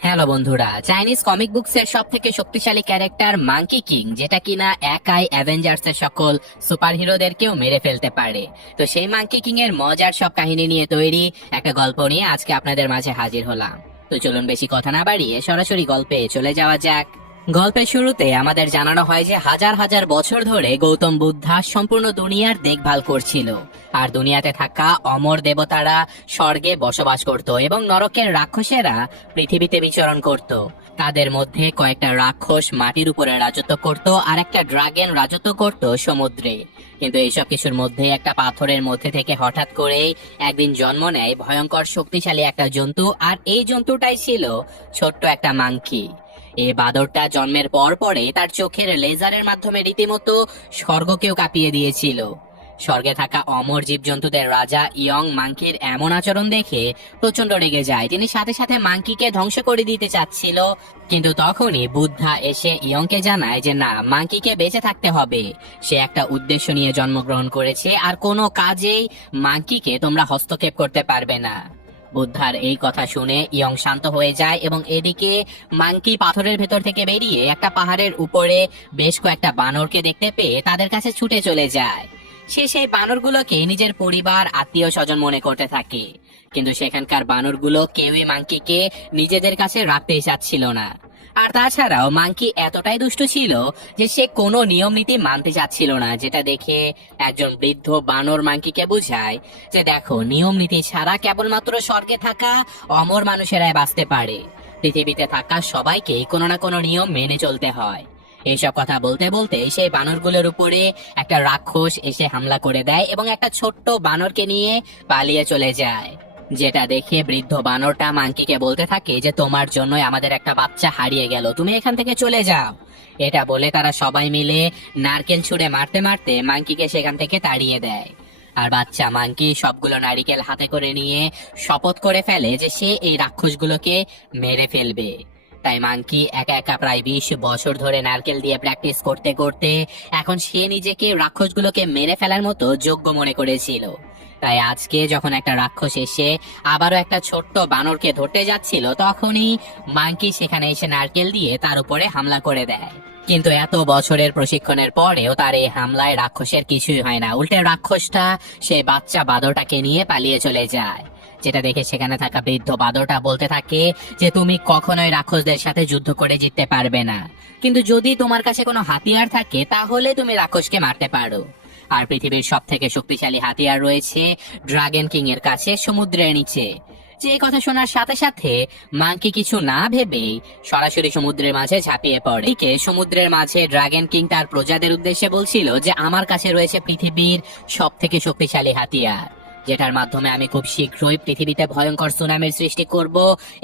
Hello বন্ধুরা, Chinese comic books এর সব থেকে শক্তিশালী ক্যারেক্টার মাঙ্কি কিং, যেটা কিনা একাই অ্যাভেঞ্জার্স এর সকল সুপার হিরোদেরকেও মেরে ফেলতে পারে। তো সেই মাঙ্কি কিং এর মজার সব কাহিনী নিয়ে তৈরি একটা গল্প নিয়ে আজকে আপনাদের মাঝে হাজির হলাম। তো চলুন বেশি কথা না বাড়িয়ে সরাসরি গল্পে চলে যাওয়া যাক। গল্পের শুরুতে আমাদের জানানো হয় যে হাজার হাজার বছর ধরে গৌতম বুদ্ধা সম্পূর্ণ দুনিয়ার দেখভাল করছিল, আর দুনিয়াতে থাকা অমর দেবতারা স্বর্গে বসবাস করত এবং নরকের রাক্ষসেরা পৃথিবীতে বিচরণ করত। তাদের মধ্যে কয়েকটা রাক্ষস মাটির উপরে রাজত্ব করত, আর একটা ড্রাগন রাজত্ব করত সমুদ্রে। কিন্তু এইসব কিছুর মধ্যে একটা পাথরের মধ্যে থেকে হঠাৎ করেই একদিন জন্ম নেয় ভয়ঙ্কর শক্তিশালী একটা জন্তু, আর এই জন্তুটাই ছিল ছোট্ট একটা মাংকি। এই বাদরটা জন্মের পর পরে তার চোখের লেজারের মাধ্যমে রীতিমতো স্বর্গকেও কাঁপিয়ে দিয়েছিল। স্বর্গে থাকা অমর জীবজন্তুদের রাজা ইয়ং মাংকির এমন আচরণ দেখে প্রচন্ড রেগে যায়। তিনি সাথে সাথে মাংকিকে ধ্বংস করে দিতে চাচ্ছিল, কিন্তু তখনই বুদ্ধা এসে ইয়ংকে জানায় যে না, মাংকিকে বেঁচে থাকতে হবে। সে একটা উদ্দেশ্য নিয়ে জন্মগ্রহণ করেছে, আর কোনো কাজেই মাংকিকে তোমরা হস্তক্ষেপ করতে পারবে না। বুদ্ধার এই কথা শুনে ইয়ং শান্ত হয়ে যায়, এবং এদিকে মাংকি পাথরের ভেতর থেকে বেরিয়ে একটা পাহাড়ের উপরে বেশ কয়েকটা বানরকে দেখতে পেয়ে তাদের কাছে ছুটে চলে যায়। সে সেই বানরগুলোকে নিজের পরিবার আত্মীয় স্বজন মনে করতে থাকে, কিন্তু সেখানকার বানরগুলো কেউই মাংকিকে নিজেদের কাছে রাখতে চাচ্ছিল না। আর তাছাড়াও মাংকি এতটাই দুষ্ট ছিল যে সে কোনো নিয়ম নীতি মানতে চাচ্ছিল না, যেটা দেখে একজন বৃদ্ধ বানর মাংকিকে বুঝায় যে দেখো, নিয়ম নীতি ছাড়া কেবলমাত্র স্বর্গে থাকা অমর মানুষেরাই বাঁচতে পারে। পৃথিবীতে থাকা সবাইকে কোনো না কোনো নিয়ম মেনে চলতে হয়। এইসব কথা বলতে বলতে সেই বানরগুলোর উপরে একটা রাক্ষস এসে হামলা করে দেয় এবং একটা ছোট্ট বানরকে নিয়ে পালিয়ে চলে যায়। যেটা দেখে বৃদ্ধ বানরটা মাংকিকে বলতে থাকে যে তোমার জন্যই আমাদের একটা বাচ্চা হারিয়ে গেল, তুমি এখান থেকে চলে যাও। এটা বলে তারা সবাই মিলে নারকেল ছুঁড়ে মারতে মারতে মাংকিকে সেখান থেকে তাড়িয়ে দেয়। আর বাচ্চা মাংকি সবগুলো নারিকেল হাতে করে নিয়ে শপথ করে ফেলে যে সে এই রাক্ষসগুলোকে মেরে ফেলবে। তাই মাংকি একা একা প্রায় 20 বছর ধরে নারকেল দিয়ে প্র্যাকটিস করতে করতে এখন সে নিজেকে রাক্ষসগুলোকে মেরে ফেলার মতো যোগ্য মনে করেছিল। তাই আজকে যখন একটা রাক্ষস এসে আবারও একটা ছোট্ট বানরকে ধরতে যাচ্ছিল, তখনই মাংকি সেখানে এসে নারকেল দিয়ে তার উপরে হামলা করে দেয়। কিন্তু এত বছরের প্রশিক্ষণের পরেও তার এই হামলায় রাক্ষসের কিছুই হয় না, উল্টে রাক্ষসটা সেই বাচ্চা বাদরটাকে নিয়ে পালিয়ে চলে যায়। যেটা দেখে সেখানে থাকা বৃদ্ধ বাদরটা বলতে থাকে যে তুমি কখনোই রাক্ষসদের সাথে যুদ্ধ করে জিততে পারবে না, কিন্তু যদি তোমার কাছে কোনো হাতিয়ার থাকে তাহলে তুমি রাক্ষসকে মারতে পারো। আর পৃথিবীর সব থেকে শক্তিশালী হাতিয়ার রয়েছে ড্রাগন কিং এর কাছে সমুদ্রের নিচে। যে কথা শোনার সাথে সাথে মাংকি কিছু না ভেবেই সরাসরি সমুদ্রের মাঝে ঝাঁপিয়ে পড়ে। এদিকে সমুদ্রের মাঝে ড্রাগন কিং তার প্রজাদের উদ্দেশ্যে বলছিল যে আমার কাছে রয়েছে পৃথিবীর সব থেকে শক্তিশালী হাতিয়ার, যেটার মাধ্যমে আমি খুব শীঘ্রই পৃথিবীতে ভয়ঙ্কর সুনামির সৃষ্টি করব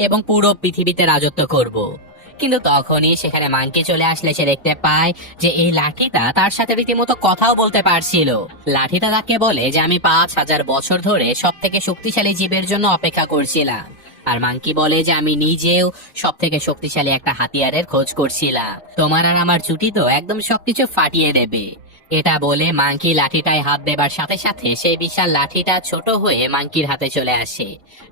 এবং পুরো পৃথিবীতে রাজত্ব করব। কিন্তু তখনই সেখানে মাংকি চলে আসলে সে দেখতে পায় যে এই লাঠিটা তার সাথে রীতিমতো কথাও বলতে পারছিল। লাঠিটা তাকে বলে যে আমি 5000 বছর ধরে সব থেকে শক্তিশালী জীবের জন্য অপেক্ষা করছিলাম। আর মাংকি বলে যে আমি নিজেও সব থেকে শক্তিশালী একটা হাতিয়ারের খোঁজ করছিলাম, তোমার আর আমার ছুটি তো একদম সবকিছু ফাটিয়ে দেবে। এটা বলে মাংকি লাঠিটায় হাত দেবার সাথে সাথে সেই বিশাল লাঠিটা ছোট হয়ে মাংকির হাতে চলে আসে।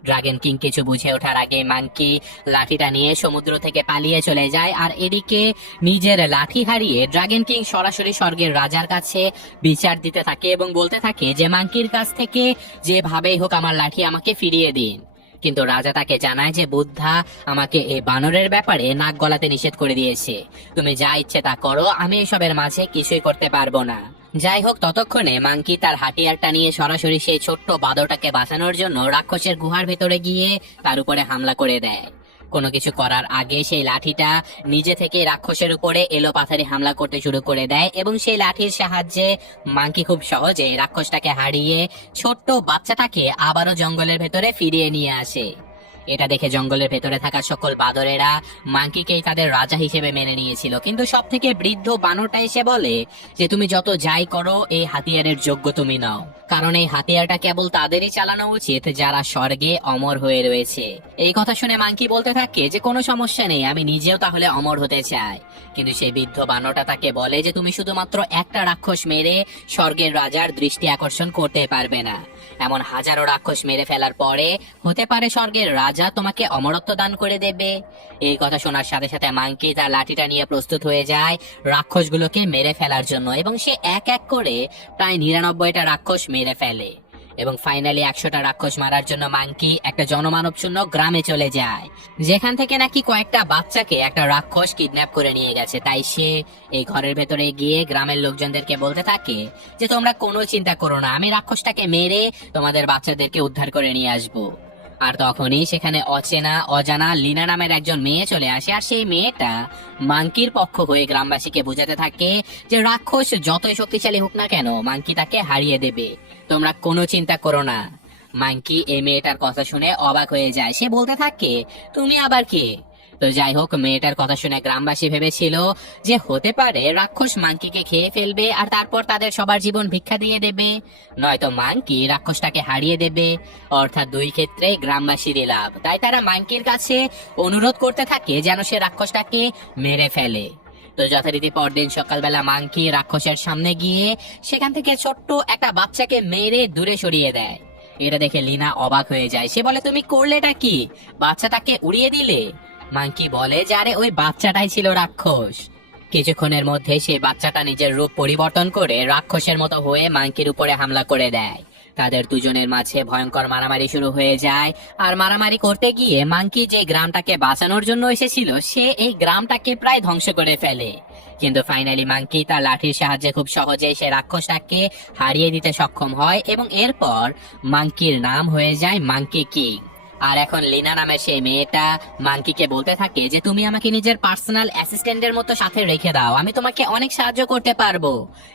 ড্রাগন কিং কিছু বুঝে ওঠার আগে মাংকি লাঠিটা নিয়ে সমুদ্র থেকে পালিয়ে চলে যায়। আর এদিকে নিজের লাঠি হারিয়ে ড্রাগন কিং সরাসরি স্বর্গের রাজার কাছে বিচার দিতে থাকে এবং বলতে থাকে যে মাংকির কাছ থেকে যেভাবেই হোক আমার লাঠি আমাকে ফিরিয়ে দিন। কিন্তু রাজা তাকে জানায় যে বুদ্ধা আমাকে এই বানরের ব্যাপারে নাক গলাতে নিষেধ করে দিয়েছে, তুমি যা ইচ্ছে তা করো, আমি এসবের মাঝে কিছুই করতে পারবো না। যাই হোক, ততক্ষণে মাংকি তার হাতিয়ারটা নিয়ে সরাসরি সেই ছোট্ট বাদরটাকে বাঁচানোর জন্য রাক্ষসের গুহার ভেতরে গিয়ে তার উপরে হামলা করে দেয়। কোনো কিছু করার আগে সেই লাঠিটা নিজে থেকে রাক্ষসের উপরে এলোপাথারি হামলা করতে শুরু করে দেয়, এবং সেই লাঠির সাহায্যে মাংকি খুব সহজে রাক্ষসটাকে হারিয়ে ছোট্ট বাচ্চাটাকে আবারও জঙ্গলের ভেতরে ফিরিয়ে নিয়ে আসে। এটা দেখে জঙ্গলের ভেতরে থাকা সকল বাদরেরা মাংকিকেই তাদের রাজা হিসেবে মেনে নিয়েছিল, কিন্তু সব থেকে বৃদ্ধ বানরটা এসে বলে যে তুমি যত যাই করো এই হাতিয়ারের যোগ্য তুমি নাও, কারণ এই হাতিয়ারটা কেবল তাদেরই চালানো উচিত যারা স্বর্গে অমর হয়ে রয়েছে। এই কথা শুনে মাংকি বলতে থাকে যে কোনো সমস্যা নেই, আমি নিজেও তাহলে অমর হতে চাই। কিন্তু সেই বৃদ্ধ বানরটা তাকে বলে যে তুমি শুধুমাত্র একটা রাক্ষস মেরে স্বর্গের রাজার দৃষ্টি আকর্ষণ করতে পারবে না, এমন হাজারো রাক্ষস মেরে ফেলার পরে হতে পারে স্বর্গের রাজা তোমাকে অমরত্ব দান করে দেবে। এই কথা শোনার সাথে সাথে মাঙ্কি তার লাঠিটা নিয়ে প্রস্তুত হয়ে যায় রাক্ষসগুলোকে মেরে ফেলার জন্য, এবং সে এক এক করে প্রায় 99টা রাক্ষস মেরে ফেলে। এবং ফাইনালি 100টা রাক্ষস মারার জন্য মাঙ্কি একটা জনমানব শূন্য গ্রামে চলে যায়, যেখান থেকে নাকি কয়েকটা বাচ্চাকে একটা রাক্ষস কিডন্যাপ করে নিয়ে গেছে। তাই সে এই ঘরের ভেতরে গিয়ে গ্রামের লোকজনদেরকে বলতে থাকে যে তোমরা কোনো চিন্তা করো না, আমি রাক্ষসটাকে মেরে তোমাদের বাচ্চাদেরকে উদ্ধার করে নিয়ে আসবো। আর তখনই সেখানে অজানা লিনা নামের একজন মেয়ে চলে আসে, আর সেই মেয়েটা মাঙ্কির পক্ষ হয়ে গ্রামবাসীকে বোঝাতে থাকে যে রাক্ষস যতই শক্তিশালী হোক না কেন মাঙ্কি তাকে হারিয়ে দেবে, তোমরা কোনো চিন্তা করো না। মাঙ্কি এই মেয়েটার কথা শুনে অবাক হয়ে যায়, সে বলতে থাকে তুমি আবার কে? তো যাই হোক, মেয়েটার কথা শুনে গ্রামবাসী ভেবেছিল যে হতে পারে রাক্ষস মাঙ্কিকে খেয়ে ফেলবে আর তারপর তাদের সবার জীবন ভিক্ষা দিয়ে দেবে, নয়তো মাঙ্কি রাক্ষসটাকে হারিয়ে দেবে। অর্থাৎ দুই ক্ষেত্রে গ্রামবাসীরই লাভ। তাই তারা মাঙ্কির কাছে অনুরোধ করতে থাকে যেন সে রাক্ষসটাকে মেরে ফেলে। তো যথারীতি পরদিন সকালবেলা মাঙ্কি রাক্ষসের সামনে গিয়ে সেখান থেকে ছোট্ট একটা বাচ্চাকে মেরে দূরে সরিয়ে দেয়। এটা দেখে লিনা অবাক হয়ে যায়, সে বলে তুমি করলেটা কি? বাচ্চাটাকে উড়িয়ে দিলে? মাঙ্কি বলে যে আরে ওই বাচ্চাটাই ছিল রাক্ষস। কিছুক্ষণের মধ্যে সেই বাচ্চাটা নিজের রূপ পরিবর্তন করে রাক্ষসের মতো হয়ে মাঙ্কির উপরে হামলা করে দেয়। তাদের দুজনের মাঝে ভয়ঙ্কর মারামারি শুরু হয়ে যায়। আর মারামারি করতে গিয়ে মাঙ্কি যে গ্রামটাকে বাঁচানোর জন্য এসেছিল সে এই গ্রামটাকে প্রায় ধ্বংস করে ফেলে। কিন্তু ফাইনালি মাঙ্কি তার লাঠির সাহায্যে খুব সহজেই সে রাক্ষসটাকে হারিয়ে দিতে সক্ষম হয়, এবং এরপর মাঙ্কির নাম হয়ে যায় মাঙ্কি কিং। আর এখন লিনা নামের সেই মেয়েটা মাঙ্কিকে বলতে থাকে যে তুমি আমাকে নিজের পার্সোনাল অ্যাসিস্ট্যান্টের মতো সাথে রেখে দাও, আমি তোমাকে অনেক সাহায্য করতে পারবো।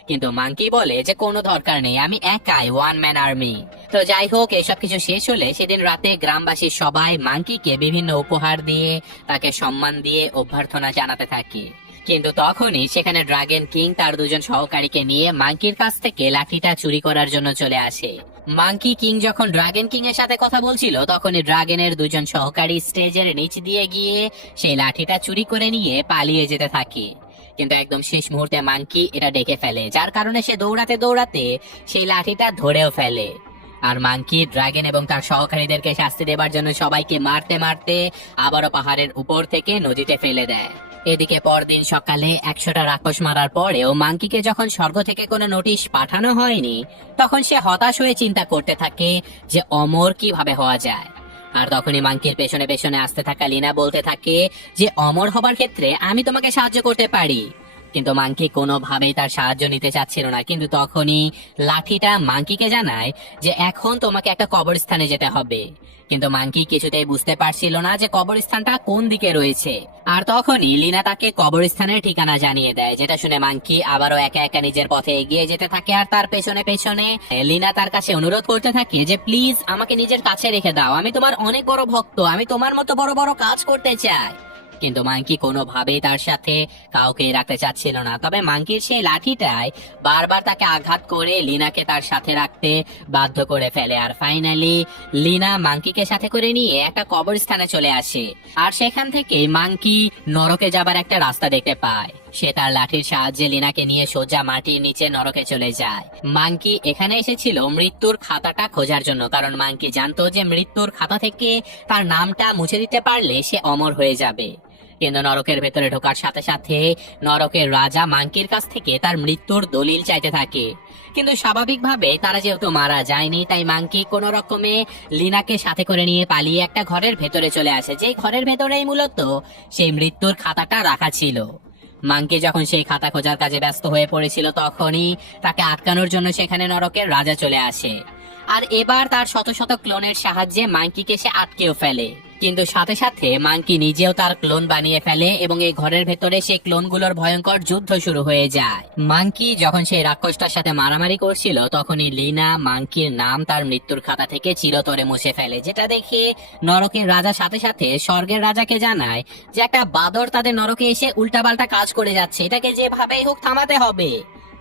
কিন্তু মাঙ্কি বলে যে কোনো দরকার নেই, আমি একাই ওয়ান ম্যান আর্মি। তো যাই হোক, এসব কিছু শেষ হলে সেদিন রাতে গ্রামবাসী সবাই মাঙ্কিকে বিভিন্ন উপহার দিয়ে তাকে সম্মান দিয়ে অভ্যর্থনা জানাতে থাকে। কিন্তু তখনই সেখানে ড্রাগন কিং তার দুজন সহকারীকে নিয়ে মাঙ্কির কাছ থেকে লাঠিটা চুরি করার জন্য চলে আসে। মাঙ্কি কিং যখন ড্রাগন কিং এর সাথে কথা বলছিল তখনই ড্রাগনের দুজন সহকারী স্টেজের নিচ দিয়ে গিয়ে সেই লাঠিটা চুরি করে নিয়ে পালিয়ে যেতে থাকে। কিন্তু একদম শেষ মুহূর্তে মাঙ্কি এটা দেখে ফেলে, যার কারণে সে দৌড়াতে দৌড়াতে সেই লাঠিটা ধরেও ফেলে। আর মাঙ্কি ড্রাগন এবং তার সহকারীদেরকে শাস্তি দেবার জন্য সবাইকে মারতে মারতে আবারও পাহাড়ের উপর থেকে নদীতে ফেলে দেয়। এদিকে পরদিন সকালে 100টা রাক্ষস মারার পরেও মাঙ্কিকে যখন স্বর্গ থেকে কোনো নোটিশ পাঠানো হয়নি তখন সে হতাশ হয়ে চিন্তা করতে থাকে যে অমর কিভাবে হওয়া যায়। আর তখনই মাঙ্কির পেছনে পেছনে আসতে থাকা লিনা বলতে থাকে যে অমর হবার ক্ষেত্রে আমি তোমাকে সাহায্য করতে পারি। কিন্তু মাঙ্কি কোনোভাবেই তার সাহায্য নিতে চাচ্ছিল না। কিন্তু তখনই লাঠিটা মাঙ্কিকে জানায় যে এখন তোমাকে একটা কবরস্থানে যেতে হবে। কিন্তু মাঙ্কি কিছুতেই বুঝতে পারছিল না যে কবরস্থানটা কোন দিকে রয়েছে। আর তখনই লিনা তাকে কবরস্থানের ঠিকানা জানিয়ে দেয়, যেটা শুনে মাঙ্কি আবারও একা একা নিজের পথে এগিয়ে যেতে থাকে। আর তার পেছনে পেছনে লিনা তার কাছে অনুরোধ করতে থাকে যে প্লিজ আমাকে নিজের কাছে রেখে দাও, আমি তোমার অনেক বড় ভক্ত, আমি তোমার মতো বড় বড় কাজ করতে চাই। কিন্তু মাঙ্কি কোনোভাবেই তার সাথে কাউকে রাখতে চাচ্ছিল না। তবে মাঙ্কির সেই লাঠিটায় বারবার তাকে আঘাত করে লিনাকে তার সাথে রাখতে বাধ্য করে ফেলে। আর ফাইনালি লিনা মাঙ্কিকে সাথে করে নিয়ে একটা কবরস্থানে চলে আসে। আর সেখান থেকে মাঙ্কি নরকে যাবার একটা রাস্তা দেখতে পায়। সে তার লাঠির সাহায্যে লিনাকে নিয়ে সোজা মাটির নিচে নরকে চলে যায়। মাঙ্কি এখানে এসেছিল মৃত্যুর খাতাটা খোঁজার জন্য, কারণ মাঙ্কি জানতো যে মৃত্যুর খাতা থেকে তার নামটা মুছে দিতে পারলে সে অমর হয়ে যাবে। কিন্তু নরকের ভেতরে ঢোকার সাথে সাথে নরকের রাজা মাঙ্কির কাছ থেকে তার মৃত্যুর দলিল চাইতে থাকে। কিন্তু স্বাভাবিকভাবে তারা যেহেতু মারা যায়নি তাই মাঙ্কি কোন রকমে লিনাকে সাথে করে নিয়ে পালিয়ে একটা ঘরের ভেতরে চলে আসে, যে ঘরের ভেতরেই মূলত সেই মৃত্যুর খাতাটা রাখা ছিল। মাঙ্কি যখন সেই খাতা খোঁজার কাজে ব্যস্ত হয়ে পড়েছিল তখনই তাকে আটকানোর জন্য সেখানে নরকের রাজা চলে আসে। আর এবার তার শত শত ক্লোনের সাহায্যে মাঙ্কিকে সে আটকেও ফেলে। কিন্তু সাথে সাথে মাঙ্কি নিজেও তার ক্লোন বানিয়ে ফেলে এবং এই ঘরের ভেতরে সেই ক্লোনগুলোর ভয়ঙ্কর যুদ্ধ শুরু হয়ে যায়। মাঙ্কি যখন সেই রাক্ষসটার সাথে মারামারি করছিল তখনই লিনা মাঙ্কির নাম তার মৃত্যুর খাতা থেকে চিরতরে মুছে ফেলে, যেটা দেখে নরকের রাজা সাথে সাথে স্বর্গের রাজাকে জানায় যে একটা বাদর তাদের নরকে এসে উল্টাপাল্টা কাজ করে যাচ্ছে, এটাকে যেভাবেই হোক থামাতে হবে।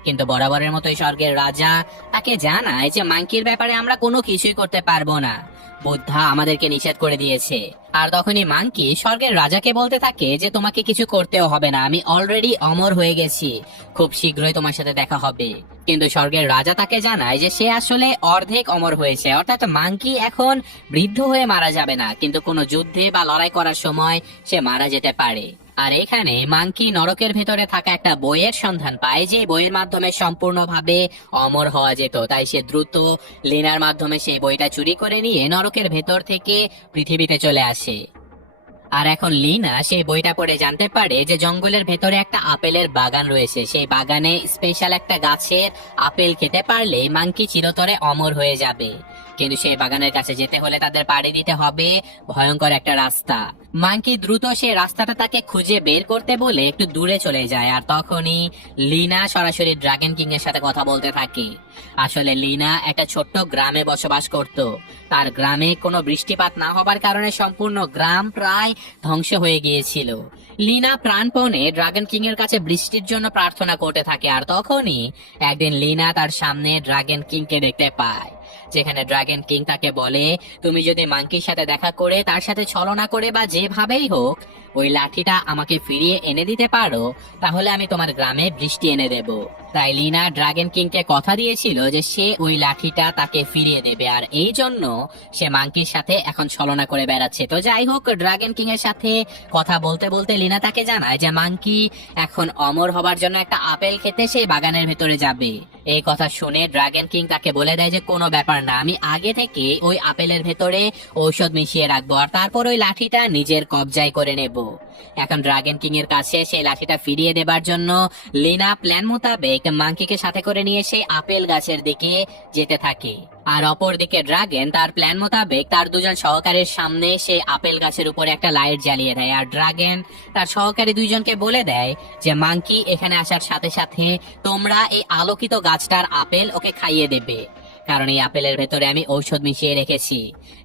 কিন্তু বরাবরের মতোই স্বর্গের রাজা তাকে জানায় যে মাঙ্কির ব্যাপারে আমরা কোনো কিছুই করতে পারবো না, বুদ্ধা আমাদেরকে নিষেধ করে দিয়েছে। আর তখনই মাঙ্কি স্বর্গের রাজাকে বলতে থাকে যে তোমাকে কিছু করতেও হবে না, আমি অলরেডি অমর হয়ে গেছি, খুব শীঘ্রই তোমার সাথে দেখা হবে। কিন্তু স্বর্গের রাজা তাকে জানায় যে সে আসলে অর্ধেক অমর হয়েছে, অর্থাৎ মাঙ্কি এখন বৃদ্ধ হয়ে মারা যাবে না, কিন্তু কোনো যুদ্ধে বা লড়াই করার সময় সে মারা যেতে পারে। আর এখানে মাঙ্কি নরকের ভেতরে থাকা একটা বইয়ের সন্ধান পায়, যে বইয়ের মাধ্যমে সম্পূর্ণভাবে অমর হওয়া যেত। তাই সে দ্রুত লিনার মাধ্যমে সেই বইটা চুরি করে নিয়ে নরকের ভেতর থেকে পৃথিবীতে চলে আসে। আর এখন লিনা সেই বইটা পড়ে জানতে পারে যে জঙ্গলের ভেতরে একটা আপেলের বাগান রয়েছে, সেই বাগানে স্পেশাল একটা গাছের আপেল খেতে পারলে মাঙ্কি চিরতরে অমর হয়ে যাবে। কিন্তু সেই বাগানের কাছে যেতে হলে তাদের পাড়ি দিতে হবে ভয়ঙ্কর একটা রাস্তা। মাঙ্কি দ্রুত সেই রাস্তাটা তাকে খুঁজে বের করতে বলে একটু দূরে চলে যায়। আর তখনই লিনা সরাসরি ড্রাগন কিং এর সাথে কথা বলতে থাকে। আসলে লিনা একটা ছোট্ট গ্রামে বসবাস করত। তার গ্রামে কোনো বৃষ্টিপাত না হবার কারণে সম্পূর্ণ গ্রাম প্রায় ধ্বংস হয়ে গিয়েছিল। লিনা প্রাণপণে ড্রাগন কিং এর কাছে বৃষ্টির জন্য প্রার্থনা করতে থাকে। আর তখনই একদিন লিনা তার সামনে ড্রাগন কিং কে দেখতে পায়, যেখানে ড্রাগন কিং তাকে বলে তুমি যদি মাঙ্কির সাথে দেখা করে তার সাথে ছলনা করে বা যেভাবেই হোক ওই লাঠিটা আমাকে ফিরিয়ে এনে দিতে পারো, তাহলে আমি তোমার গ্রামে বৃষ্টি এনে দেব। তাই লিনা ড্রাগন কিং কে কথা দিয়েছিল যে সে ওই লাঠিটা তাকে ফিরিয়ে দেবে, আর এই জন্য সে মাঙ্কির সাথে এখন ছলনা করে বেড়াচ্ছে। তো যাই হোক, ড্রাগন কিং এর সাথে কথা বলতে বলতে লিনা তাকে জানায় যে মাঙ্কি এখন অমর হবার জন্য একটা আপেল খেতে সেই বাগানের ভেতরে যাবে। এই কথা শুনে ড্রাগন কিং তাকে বলে দেয় যে কোনো ব্যাপার না, আমি আগে থেকে ওই আপেলের ভেতরে ঔষধ মিশিয়ে রাখবো, আর তারপর ওই লাঠিটা নিজের কবজায় করে নেব। এখন ড্রাগন কিং এর কাছে সেই লাঠিটা ফিরিয়ে দেবার জন্য লিনা প্ল্যান মোতাবেক মাঙ্কিকে সাথে করে নিয়ে সেই আপেল গাছের দিকে যেতে থাকে। আর অপরদিকে ড্রাগন তার প্ল্যান মোতাবেক তার দুজন সহকারীর সামনে সেই আপেল গাছের উপরে একটা লাইট জ্বালিয়ে দেয়। আর ড্রাগন তার সহকারী দুইজনকে বলে দেয় যে মাঙ্কি এখানে আসার সাথে সাথে তোমরা এই আলোকিত গাছটার আপেল ওকে খাইয়ে দেবে, কারণ এই আপেলের ভেতরে আমি ঔষধ মিশিয়ে রেখেছি।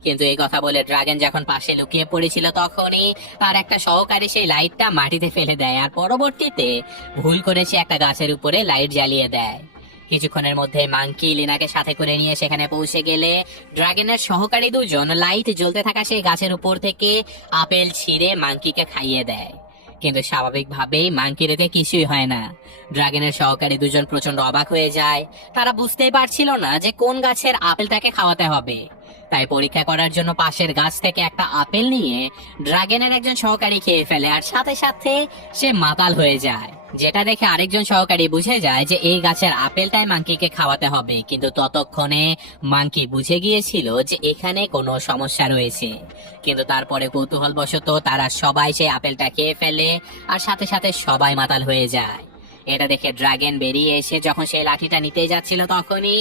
কিন্তু এই কথা বলে ড্রাগন যখন পাশে লুকিয়ে পড়েছিল তখনই তার একটা সহকারী সেই লাইটটা মাটিতে ফেলে দেয়, আর পরবর্তীতে ভুল করে সে একটা গাছের উপরে লাইট জ্বালিয়ে দেয়। কিছুক্ষণের মধ্যে মাঙ্কি লিনাকে সাথে করে নিয়ে সেখানে পৌঁছে গেলে ড্রাগনের সহকারী দুজন লাইট জ্বলতে থাকা সেই গাছের উপর থেকে আপেল ছিঁড়ে মাঙ্কিকে খাইয়ে দেয়। কিন্তু স্বাভাবিকভাবেই মাঙ্কির এতে কিছুই হয় না। ড্রাগনের সহকারী দুজন প্রচন্ড অবাক হয়ে যায়, তারা বুঝতেই পারছিল না যে কোন গাছের আপেলটাকে খাওয়াতে হবে। তাই পরীক্ষা করার জন্য পাশের গাছ থেকে একটা আপেল নিয়ে ড্রাগনের একজন সহকারী খেয়ে ফেলে, আর সাথে সাথে সে মাতাল হয়ে যায়। যেটা দেখে আরেকজন সহকারী বুঝে যায় যে এই গাছের আপেলটাই মাঙ্কিকে খাওয়াতে হবে। কিন্তু ততক্ষণে মাঙ্কি বুঝে গিয়েছিল যে এখানে কোনো সমস্যা রয়েছে। কিন্তু তারপরে কৌতূহলবশত তারা সবাই সেই আপেলটা খেয়ে ফেলে, আর সাথে সাথে সবাই মাতাল হয়ে যায়। এটা দেখে ড্রাগন বেরিয়ে এসে যখন সেই লাঠিটা নিতে যাচ্ছিল তখনই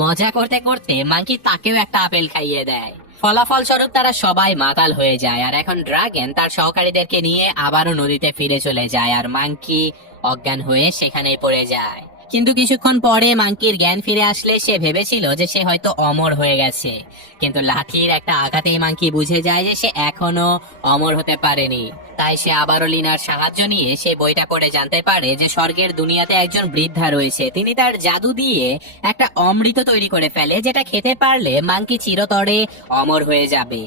মজা করতে করতে মাঙ্কি তাকেও একটা আপেল খাইয়ে দেয়। ফলাফল স্বরূপ তারা সবাই মাতাল হয়ে যায়। আর এখন ড্রাগন তার সহকারীদেরকে নিয়ে আবারও নদীতে ফিরে চলে যায়, আর মাঙ্কি অজ্ঞান হয়ে সেখানেই পড়ে যায়। কিন্তু কিছুক্ষণ পরে মাঙ্কির জ্ঞান ফিরে আসলে সে ভেবেছিল যে সে হয়তো অমর হয়ে গেছে, কিন্তু লাঠির একটা আঘাতেই মাঙ্কি বুঝে যায় যে সে এখনো অমর হতে পারেনি। তাই সে আবারও লিনার সাহায্য নিয়ে সে বইটা পড়ে জানতে পারে যে স্বর্গের দুনিয়াতে একজন বৃদ্ধা রয়েছে, তিনি তার জাদু দিয়ে একটা অমৃত তৈরি করে ফেলে, যেটা খেতে পারলে মাঙ্কি চিরতরে অমর হয়ে যাবে।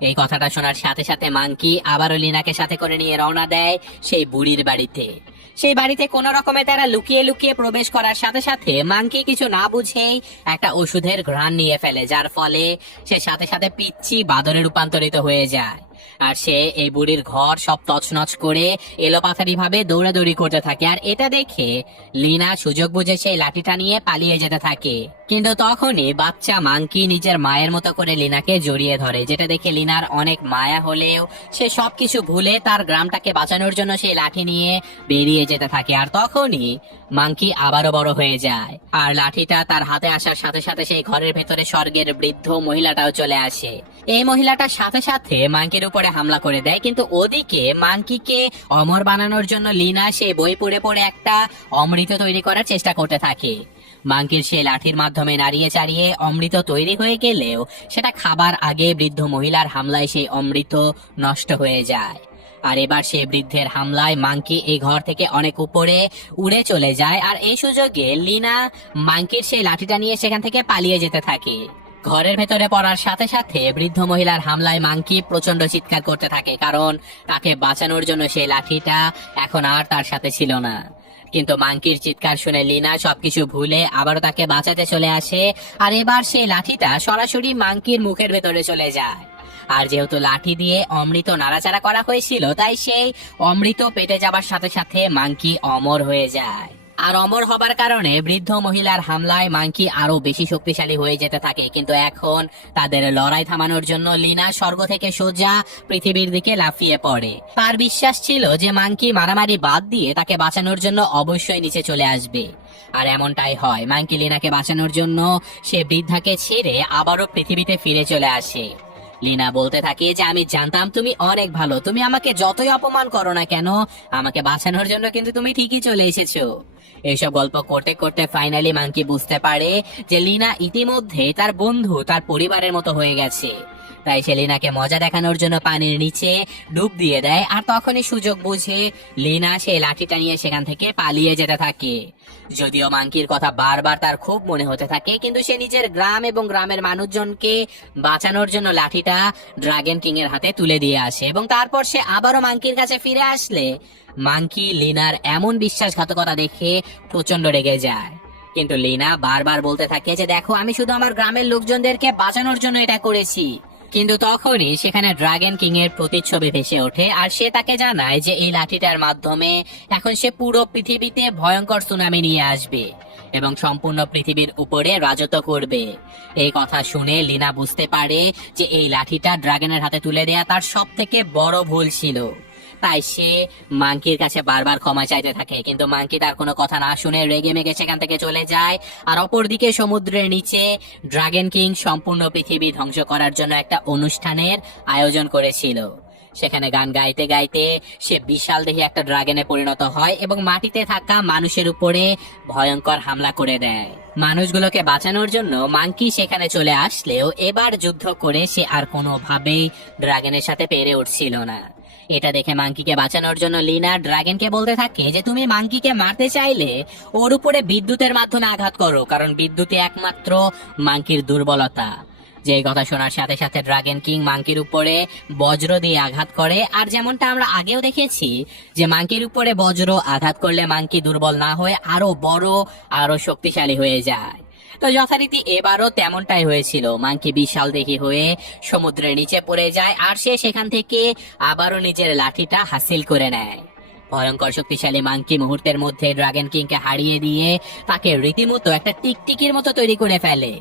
এই কথাটা শোনার সাথে সাথে মাঙ্কি আবারও লিনাকে সাথে করে নিয়ে রওনা দেয় সেই বুড়ির বাড়িতে। সেই বাড়িতে কোনো রকমে তারা লুকিয়ে লুকিয়ে প্রবেশ করার সাথে সাথে মাঙ্কি কিছু না বুঝেই একটা ওষুধের ঘ্রাণ নিয়ে ফেলে, যার ফলে সে সাথে সাথে পিচ্চি বাদরে রূপান্তরিত হয়ে যায়। আর সে এই বুড়ির ঘর সব তছনছ করে এলোপাথারি ভাবে দৌড়াদৌড়ি করতে থাকে। আর এটা দেখে লিনা সুযোগ বুঝে সেই লাঠিটা নিয়ে পালিয়ে যেতে থাকে। কিন্তু তখনই বাচ্চা মাঙ্কি নিজের মায়ের মতো করে লিনাকে জড়িয়ে ধরে, যেটা দেখে লিনার অনেক মায়া হলেও সে সবকিছু ভুলে তার গ্রামটাকে বাঁচানোর জন্য সেই লাঠি নিয়ে বেরিয়ে যেতে থাকে। আর তখনই মাঙ্কি আবারও বড় হয়ে যায়, আর লাঠিটা তার হাতে আসার সাথে সাথে সেই ঘরের ভেতরে স্বর্গের বৃদ্ধ মহিলাটাও চলে আসে। এই মহিলাটার সাথে সাথে মাঙ্কির উপরে হামলা করে দেয়। কিন্তু ওদিকে মাঙ্কিকে অমর বানানোর জন্য লিনা সেই বই পড়ে পড়ে একটা অমৃত তৈরি করার চেষ্টা করতে থাকে। মাঙ্কির সেই লাঠির মাধ্যমে নাড়িয়ে চাড়িয়ে অমৃত তৈরি হয়ে গেলেও সেটা খাবার আগে বৃদ্ধ মহিলার হামলায় সেই অমৃত নষ্ট হয়ে যায়। আর এবার সে বৃদ্ধের হামলায় মাঙ্কি এই ঘর থেকে অনেক উপরে উড়ে চলে যায়। আর এই সুযোগে লিনা মাঙ্কির সেই লাঠিটা নিয়ে সেখান থেকে পালিয়ে যেতে থাকে। ঘরের ভেতরে পড়ার সাথে সাথে বৃদ্ধ মহিলার হামলায় মাঙ্কি প্রচন্ড চিৎকার করতে থাকে, কারণ তাকে বাঁচানোর জন্য সেই লাঠিটা এখন আর তার সাথে ছিল না। কিন্তু মাঙ্কির চিৎকার শুনে লিনা সবকিছু ভুলে আবারও তাকে বাঁচাতে চলে আসে, আর এবার সেই লাঠিটা সরাসরি মাঙ্কির মুখের ভেতরে চলে যায়। আর যেহেতু লাঠি দিয়ে অমৃত নাড়াচাড়া করা হয়েছিল, তাই সেই অমৃত পেটে যাবার সাথে সাথে মাঙ্কি অমর হয়ে যায়। আর অমর হবার কারণে বৃদ্ধ মহিলার হামলায় মাঙ্কি আরো বেশি শক্তিশালী হয়ে যেতে থাকে। কিন্তু এখন তাদের লড়াই থামানোর জন্য লিনা স্বর্গ থেকে সোজা পৃথিবীর দিকে লাফিয়ে পড়ে। তার বিশ্বাস ছিল যে মাঙ্কি মারামারি বাদ দিয়ে তাকে বাঁচানোর জন্য অবশ্যই নিচে চলে আসবে। আর এমনটাই হয়। মাঙ্কি লিনাকে বাঁচানোর জন্য সে বৃদ্ধাকে ছেড়ে আবারও পৃথিবীতে ফিরে চলে আসে। লিনা বলতে থাকে যে আমি জানতাম তুমি অনেক ভালো, তুমি আমাকে যতই অপমান করো না কেন, আমাকে বাঁচানোর জন্য কিন্তু তুমি ঠিকই চলে এসেছো। এইসব গল্প করতে করতে ফাইনালি মাঙ্কি বুঝতে পারে যে লিনা ইতিমধ্যে তার বন্ধু, তার পরিবারের মতো হয়ে গেছে। তাই সে লিনাকে মজা দেখানোর জন্য পানির নিচে ডুব দিয়ে দেয়। আর তখনই সুযোগ বুঝে লিনা সেই লাঠিটা নিয়ে সেখান থেকে পালিয়ে যেতে থাকে। যদিও মাঙ্কির কথা বারবার তার খুব মনে হতে থাকে, কিন্তু সে নিজের গ্রাম এবং গ্রামের মানুষজনকে বাঁচানোর জন্য লাঠিটা ড্রাগন কিং এর হাতে তুলে দিয়ে আসে। এবং তারপর সে আবারও মাঙ্কির কাছে ফিরে আসলে মাঙ্কি লিনার এমন বিশ্বাসঘাতকতা দেখে প্রচন্ড রেগে যায়। কিন্তু লিনা বারবার বলতে থাকে যে দেখো, আমি শুধু আমার গ্রামের লোকজনদেরকে বাঁচানোর জন্য এটা করেছি। কিন্তু তখনই সেখানে ড্রাগন কিং এর প্রতিচ্ছবি ভেসে ওঠে, আর সে তাকে জানায় যে এই লাঠিটার মাধ্যমে এখন সে পুরো পৃথিবীতে ভয়ঙ্কর সুনামি নিয়ে আসবে এবং সম্পূর্ণ পৃথিবীর উপরে রাজত্ব করবে। এই কথা শুনে লিনা বুঝতে পারে যে এই লাঠিটা ড্রাগনের হাতে তুলে দেয়া তার সব থেকে বড় ভুল ছিল। তাই সে মাঙ্কির কাছে বারবার ক্ষমা চাইতে থাকে, কিন্তু মাঙ্কি তার কোনো কথা না শুনে রেগে মেগে সেখান থেকে চলে যায়। আর অপরদিকে সমুদ্রের নিচে ড্রাগন কিং সম্পূর্ণ পৃথিবী ধ্বংস করার জন্য একটা অনুষ্ঠানের আয়োজন করেছিল। সেখানে গান গাইতে গাইতে সে বিশাল দেহে একটা ড্রাগনে পরিণত হয় এবং মাটিতে থাকা মানুষের উপরে ভয়ঙ্কর হামলা করে দেয়। মানুষগুলোকে বাঁচানোর জন্য মাঙ্কি সেখানে চলে আসলেও এবার যুদ্ধ করে সে আর কোনোভাবেই ড্রাগনের সাথে পেরে উঠছিল না। এটা দেখে মাঙ্কিকে বাঁচানোর জন্য লিনা ড্রাগনকে বলতে থাকে যে তুমি মাঙ্কিকে মারতে চাইলে ওর উপরে বিদ্যুতের মাধ্যমে আঘাত করো, কারণ বিদ্যুতে একমাত্র মাঙ্কির দুর্বলতা। যে কথা শোনার সাথে সাথে ড্রাগন কিং মাঙ্কির উপরে বজ্র দিয়ে আঘাত করে। আর যেমনটা আমরা আগেও দেখেছি যে মাঙ্কির উপরে বজ্র আঘাত করলে মাঙ্কি দুর্বল না হয়ে আরো বড়, আরো শক্তিশালী হয়ে যায়। তো যথারীতি এবারও তেমনটাই হয়েছিল। মাঙ্কি বিশাল দেহি হয়ে সমুদ্রের নিচে পড়ে যায়, আর সে সেখান থেকে আবারও নিজের লাঠিটা হাসিল করে নেয়। ভয়ঙ্কর শক্তিশালী মাঙ্কি মুহূর্তের মধ্যে ড্রাগন কিংকে হারিয়ে দিয়ে তাকে রীতিমতো একটা টিকটিকির মতো তৈরি করে ফেলে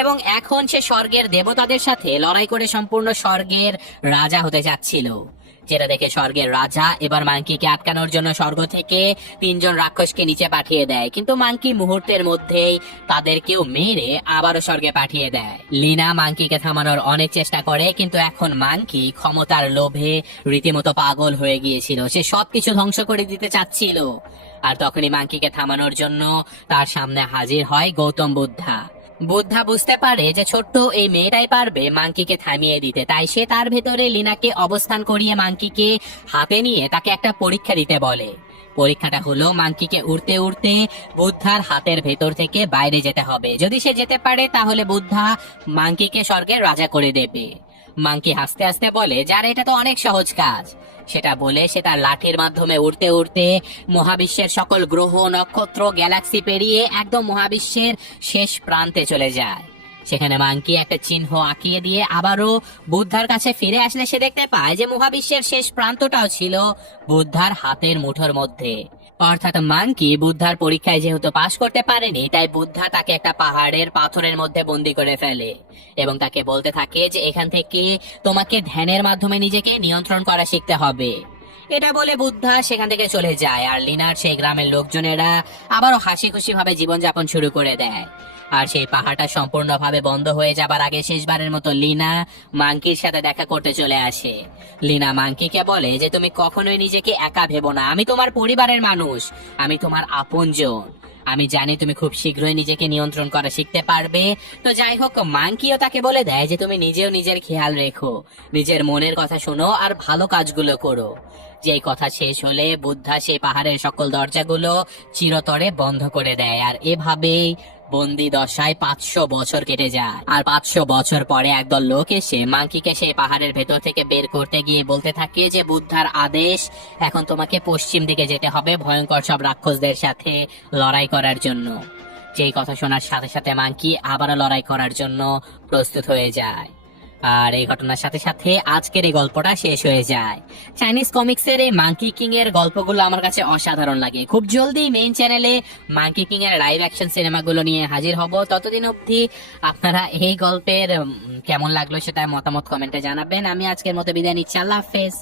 এবং এখন সে স্বর্গের দেবতাদের সাথে লড়াই করে সম্পূর্ণ স্বর্গের রাজা হতে যাচ্ছিল। যেটা দেখে স্বর্গের রাজা এবার মাঙ্কিকে আটকানোর জন্য স্বর্গ থেকে 3 জন রাক্ষসকে নিচে পাঠিয়ে দেয়, কিন্তু মাঙ্কি মুহূর্তের মধ্যেই তাদেরকেও মেরে আবারও স্বর্গে পাঠিয়ে দেয়। লিনা মাঙ্কিকে থামানোর অনেক চেষ্টা করে, কিন্তু এখন মাঙ্কি ক্ষমতার লোভে রীতিমতো পাগল হয়ে গিয়েছিল। সে সবকিছু ধ্বংস করে দিতে চাচ্ছিল। আর তখনই মাঙ্কিকে থামানোর জন্য তার সামনে হাজির হয় গৌতম বুদ্ধা। বুদ্ধা বুঝতে পারে যে ছোট্ট এই মেয়েটাই পারবে মাঙ্কিকে থামিয়ে দিতে, তাই সে তার ভেতরে লিনাকে অবস্থান করিয়ে মাঙ্কিকে হাতে নিয়ে তাকে একটা পরীক্ষা দিতে বলে। পরীক্ষাটা হলো মাঙ্কিকে উড়তে উড়তে বুদ্ধার হাতের ভেতর থেকে বাইরে যেতে হবে। যদি সে যেতে পারে তাহলে বুদ্ধা মাঙ্কিকে স্বর্গের রাজা করে দেবে। মাঙ্কি হাসতে হাসতে বলে, যার এটা তো অনেক সহজ কাজ। সেটা বলে সে তার লাঠির মাধ্যমে উড়তে উড়তে মহাবিশ্বের সকল গ্রহ, নক্ষত্র, গ্যালাক্সি পেরিয়ে একদম মহাবিশ্বের শেষ প্রান্তে চলে যায়। সেখানে মাঙ্কি একটা চিহ্ন আঁকিয়ে দিয়ে আবারও বুদ্ধার কাছে ফিরে আসলে সে দেখতে পায় যে মহাবিশ্বের শেষ প্রান্তটাও ছিল বুদ্ধার হাতের মুঠোর মধ্যে। অর্থাৎ মাঙ্কি বুদ্ধার পরীক্ষায় যেহেতু পাশ করতে পারেনি, তাই বুদ্ধা তাকে একটা পাহাড়ের পাথরের মধ্যে বন্দি করে ফেলে এবং তাকে বলতে থাকে যে এখান থেকে তোমাকে ধ্যানের মাধ্যমে নিজেকে নিয়ন্ত্রণ করা শিখতে হবে। এটা বলে বুদ্ধা সেখান থেকে চলে যায়, আর লিনার সেই গ্রামের লোকজনেরা আবারও হাসি খুশি ভাবে জীবনযাপন শুরু করে দেয়। আর সেই পাহাড়টা সম্পূর্ণভাবে বন্ধ হয়ে যাবার আগে শেষবারের মতো লিনা মাঙ্কির সাথে দেখা করতে চলে আসে। লিনা মাঙ্কিকে বলে যে তুমি কখনোই নিজেকে একা ভেবো না, আমি তোমার পরিবারের মানুষ, আমি তোমার আপনজন। আমি জানি তুমি খুব শীঘ্রই নিজেকে নিয়ন্ত্রণ করা শিখতে পারবে। তো যাই হোক, মাঙ্কিও তাকে বলে দেয় যে তুমি নিজেও নিজের খেয়াল রেখো, নিজের মনের কথা শোনো আর ভালো কাজগুলো করো। যেই কথা শেষ হলে বুদ্ধা সেই পাহাড়ের সকল দরজাগুলো চিরতরে বন্ধ করে দেয়। আর এভাবেই বন্দি দশায় 500 বছর কেটে যায়। আর 500 বছর পরে একদল লোক এসে মাংকিকে সেই পাহাড়ের ভেতর থেকে বের করতে গিয়ে বলতে থাকে যে বুদ্ধার আদেশ, এখন তোমাকে পশ্চিম দিকে যেতে হবে ভয়ঙ্কর সব রাক্ষসদের সাথে লড়াই করার জন্য। যেই কথা শোনার সাথে সাথে মাংকি আবারও লড়াই করার জন্য প্রস্তুত হয়ে যায়। আর এই ঘটনার সাথে সাথে আজকের এই গল্পটা শেষ হয়ে যায়। চাইনিজ কমিক্সের এই মাংকি কিং এর গল্পগুলো আমার কাছে অসাধারণ লাগে। খুব জলদি মেইন চ্যানেলে মাংকি কিং এর লাইভ অ্যাকশন সিনেমাগুলো নিয়ে হাজির হব। ততদিন অবধি আপনারা এই গল্পের কেমন লাগলো সেটা মতামত কমেন্টে জানাবেন। আমি আজকের মতো বিদায় নিচ্ছি। আল্লাহ হাফেজ।